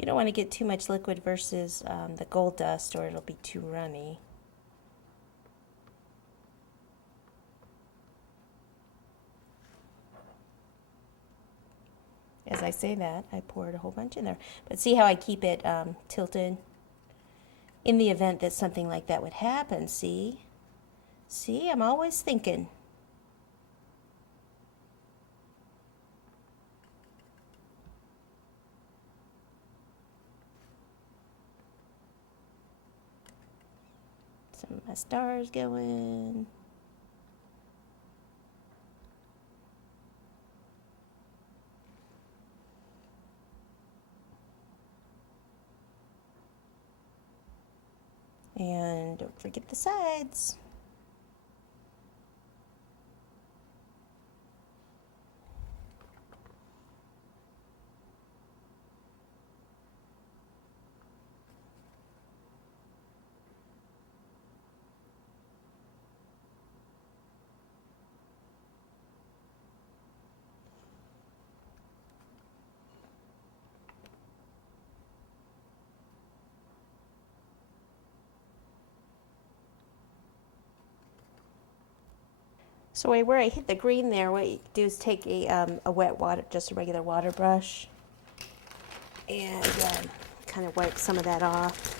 You don't want to get too much liquid versus the gold dust, or it'll be too runny. As I say that, I poured a whole bunch in there. But see how I keep it tilted? In the event that something like that would happen, see? See, I'm always thinking. Some of my stars going. And don't forget the sides. So where I hit the green there, what you do is take a wet water, just a regular water brush, and kind of wipe some of that off.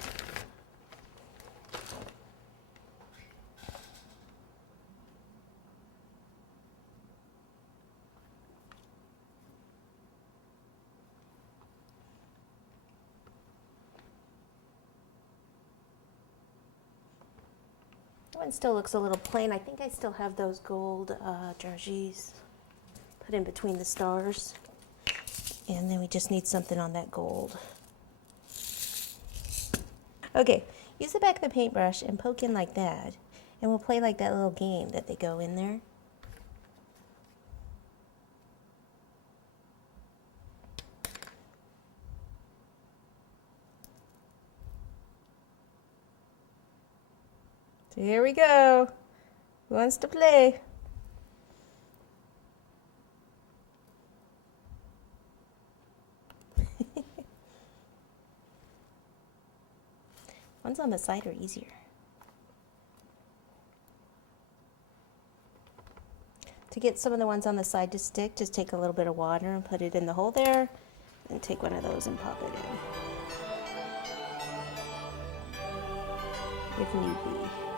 That one still looks a little plain. I think I still have those gold jargies put in between the stars. And then we just need something on that gold. Okay, use the back of the paintbrush and poke in like that. And we'll play like that little game that they go in there. So here we go. Who wants to play? Ones on the side are easier. To get some of the ones on the side to stick, just take a little bit of water and put it in the hole there, and take one of those and pop it in, if need be.